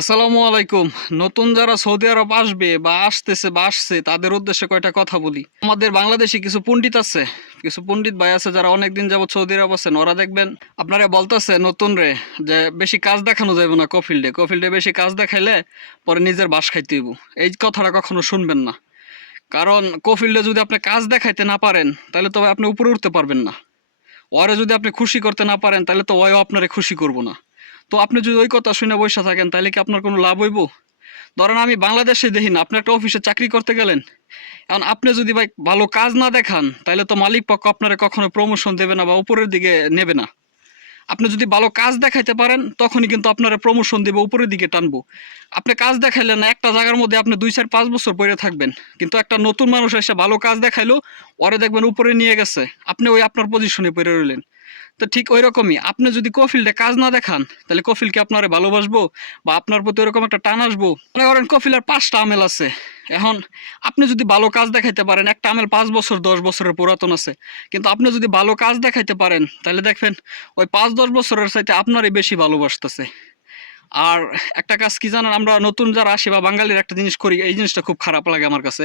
আসসালামু আলাইকুম। নতুন যারা সৌদি আরব আসবে বা আসতেছে বা আসছে, তাদের উদ্দেশ্যে কয়টা কথা বলি। আমাদের বাংলাদেশে কিছু পণ্ডিত আছে, কিছু পণ্ডিত ভাই আছে যারা অনেক দিন যাবত সৌদি আরব আছেন, ওরা দেখবেন আপনারা বলতেছে নতুন রে, যে বেশি কাজ দেখানো যাবে না কফিল্ডে কফিল্ডে বেশি কাজ দেখাইলে পরে নিজের বাস খাইতে হইব। এই কথাটা কখনো শুনবেন না। কারণ কফিল্ডে যদি আপনি কাজ দেখাইতে না পারেন, তাহলে তবে আপনি উপরে উঠতে পারবেন না। ওরে যদি আপনি খুশি করতে না পারেন, তাহলে তো ওয়ও আপনারে খুশি করব না। তো আপনি যদি ওই কথা শুনে বসে থাকেন, তাহলে কি আপনার কোনো লাভ হইব? ধরেন আমি বাংলাদেশে দেখি না, আপনি একটা অফিসে চাকরি করতে গেলেন। এখন আপনি যদি ভাই ভালো কাজ না দেখান, তাহলে তো মালিক পক্ষ আপনারা কখনো প্রমোশন দেবে না বা উপরের দিকে নেবে না। আপনি যদি ভালো কাজ দেখাইতে পারেন, তখনই কিন্তু আপনারা প্রমোশন দেবে, উপরের দিকে টানবো। আপনি কাজ দেখাইলেন না, একটা জায়গার মধ্যে আপনি দুই চার পাঁচ বছর পরে থাকবেন। কিন্তু একটা নতুন মানুষ এসে ভালো কাজ দেখাইলো, ওরে দেখবেন উপরে নিয়ে গেছে। আপনি ওই আপনার পজিশনে পড়ে রইলেন। তো ঠিক ওই রকমই আপনি যদি কফিলটা কাজ না দেখান, তাহলে কফিল কি আপনারে ভালোবাসবো? বা আপনার প্রতি ওরকম একটা টান আসব? মনে করেন কফিলের পাঁচটা আমেল আছে। এখন আপনি যদি ভালো কাজ দেখাইতে পারেন, একটা আমেল পাঁচ বছর, দশ বছরের পুরাতন আছে। কিন্তু আপনি যদি ভালো কাজ দেখাইতে পারেন, তাহলে দেখবেন ওই পাঁচ, দশ বছরের চাইতে আপনারই বেশি ভালোবাসতেছে। আর একটা কাজ কি জানেন, আমরা নতুন যারা আসি বা বাঙালির একটা জিনিস করি, এই জিনিসটা খুব খারাপ লাগে আমার কাছে।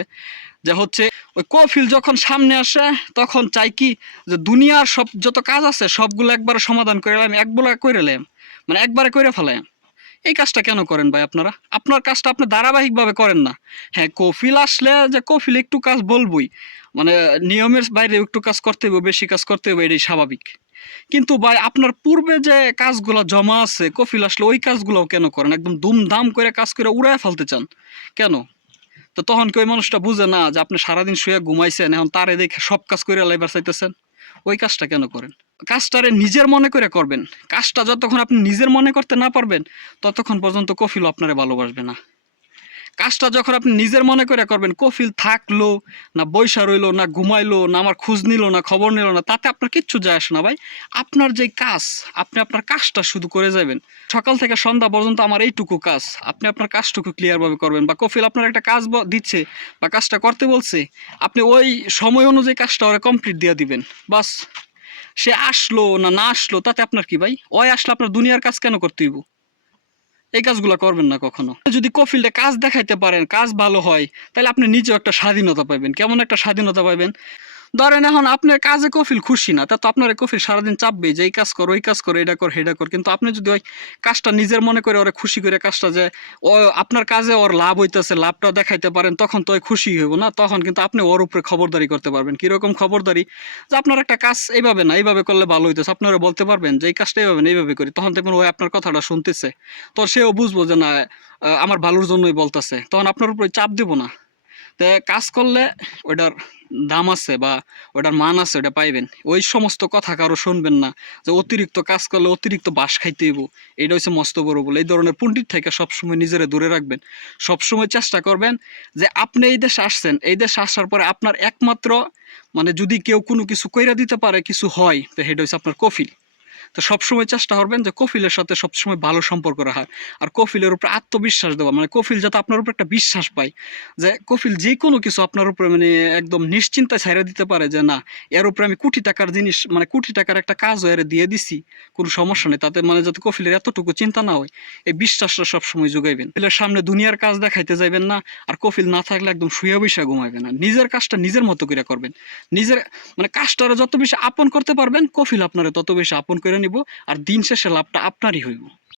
যে হচ্ছে, ওই কফিল যখন সামনে আসে, তখন চাই কি যে দুনিয়ার সব যত কাজ আছে, সবগুলো একবারে সমাধান করে এলাম একবেলা করে এলাম মানে একবারে করে ফেলাম এই কাজটা কেন করেন ভাই আপনারা? আপনার কাজটা আপনি ধারাবাহিকভাবে করেন না। হ্যাঁ কফিল আসলে যে কফিল একটু কাজ বলবই মানে নিয়মের বাইরে একটু কাজ করতে হবে বেশি কাজ করতে হবে এটাই স্বাভাবিক। কিন্তু ভাই, আপনার পূর্বে যে কাজগুলো জমা আছে, কফিল আসলে ওই কাজগুলোও কেন করেন? একদম দুমদাম করে কাজ করে উড়ায় ফেলতে চান? কেন? তো তখন কি ওই মানুষটা বুঝে না যে আপনি সারাদিন শুয়ে ঘুমাইছেন, এখন তারে দেখে সব কাজ করে লাইবার চাইতেছেন? ওই কাজটা কেন করেন? কাজটারে নিজের মনে করে করবেন। কাজটা যতক্ষণ আপনি নিজের মনে করতে না পারবেন, ততক্ষণ পর্যন্ত কফিল আপনারে ভালোবাসবে না। কাজটা যখন আপনি নিজের মনে করে করবেন, কফিল থাকল না বৈশা রইল না, ঘুমাইলো না, আমার খোঁজ নিল না, খবর নিল না, তাতে আপনার কিচ্ছু যায় আসে না ভাই। আপনার যে কাজ, আপনি আপনার কাজটা শুধু করে যাবেন। সকাল থেকে সন্ধ্যা পর্যন্ত আমার এইটুকু কাজ। আপনি আপনার কাজটুকু ক্লিয়ারভাবে করবেন বা কফিল আপনার একটা কাজ দিচ্ছে বা কাজটা করতে বলছে, আপনি ওই সময় অনুযায়ী কাজটা ওরা কমপ্লিট দিয়ে দিবেন। বাস, সে আসলো না না আসলো, তাতে আপনার কি ভাই? ওই আসলে আপনার দুনিয়ার কাজ কেন করতে এই কাজগুলো করবেন না কখনো। যদি কফিলটা কাজ দেখাইতে পারেন, কাজ ভালো হয়, তাহলে আপনি নিজেও একটা স্বাধীনতা পাবেন কেমন একটা স্বাধীনতা পাবেন ধরেন এখন আপনার কাজে কফিল খুশি না, তা তো আপনার কফিল সারাদিন চাপবে যে এই কাজ কর, ওই কাজ কর, এটা কর, সেটা কর। কিন্তু আপনি যদি ওই কাজটা নিজের মনে করে ওরা খুশি করে কাজটা যে ও, আপনার কাজে ওর লাভ হইতেছে, লাভটা দেখাইতে পারেন, তখন তো খুশি হইব না, তখন কিন্তু আপনি ওর উপরে খবরদারি করতে পারবেন। কীরকম খবরদারি? যে আপনার একটা কাজ এইভাবে না, এইভাবে করলে ভালো হইতেছে। আপনারা বলতে পারবেন যে, এই কাজটা এইভাবে না, এইভাবে করি। তখন দেখবেন ওই আপনার কথাটা শুনতেছে। তো সেও বুঝব যে, না আমার ভালোর জন্যই বলতেছে। তখন আপনার উপরে চাপ দেবো না। তো কাজ করলে ওইটার দাম আছে বা ওটার মান আছে, ওটা পাইবেন। ওই সমস্ত কথা কারও শুনবেন না, যে অতিরিক্ত কাজ করলে অতিরিক্ত বাস খাইতে হইব। এটা হচ্ছে মস্ত বড় বলে এই ধরনের পণ্ডিত থেকে সবসময় নিজেরা দূরে রাখবেন। সবসময় চেষ্টা করবেন যে আপনি এই দেশে আসছেন, এই দেশে আসার পরে আপনার একমাত্র মানে যদি কেউ কোনো কিছু কইরা দিতে পারে, কিছু হয়, তো সেটা হচ্ছে আপনার কফিল। তো সবসময় চেষ্টা করবেন যে কফিলের সাথে সবসময় ভালো সম্পর্ক রাখার। আর কফিলের উপরে আত্মবিশ্বাস দেওয়া মানে কফিল যাতে আপনার উপরে একটা বিশ্বাস পায়, যে কফিল যে কোনো কিছু আপনার উপরে মানে একদম নিশ্চিন্তা ছেড়ে দিতে পারে যে না, এর উপরে আমি কোটি টাকার জিনিস মানে কোটি টাকার একটা কাজও এর দিয়ে দিছি, কোনো সমস্যা নেই। তাতে মানে যাতে কফিলের এতটুকু চিন্তা না হয়, এই বিশ্বাসটা সবসময় যোগাইবেন কফিলের সামনে দুনিয়ার কাজ দেখাইতে যাইবেন না, আর কফিল না থাকলে একদম শুয়ে বৈশা ঘুমাইবে না। নিজের কাজটা নিজের মতো করে করবেন। নিজের মানে কাজটারে যত বেশি আপন করতে পারবেন, কফিল আপনারে তত বেশি আপন করে নিব আর দিন শেষে লাভটা আপনারই হইব।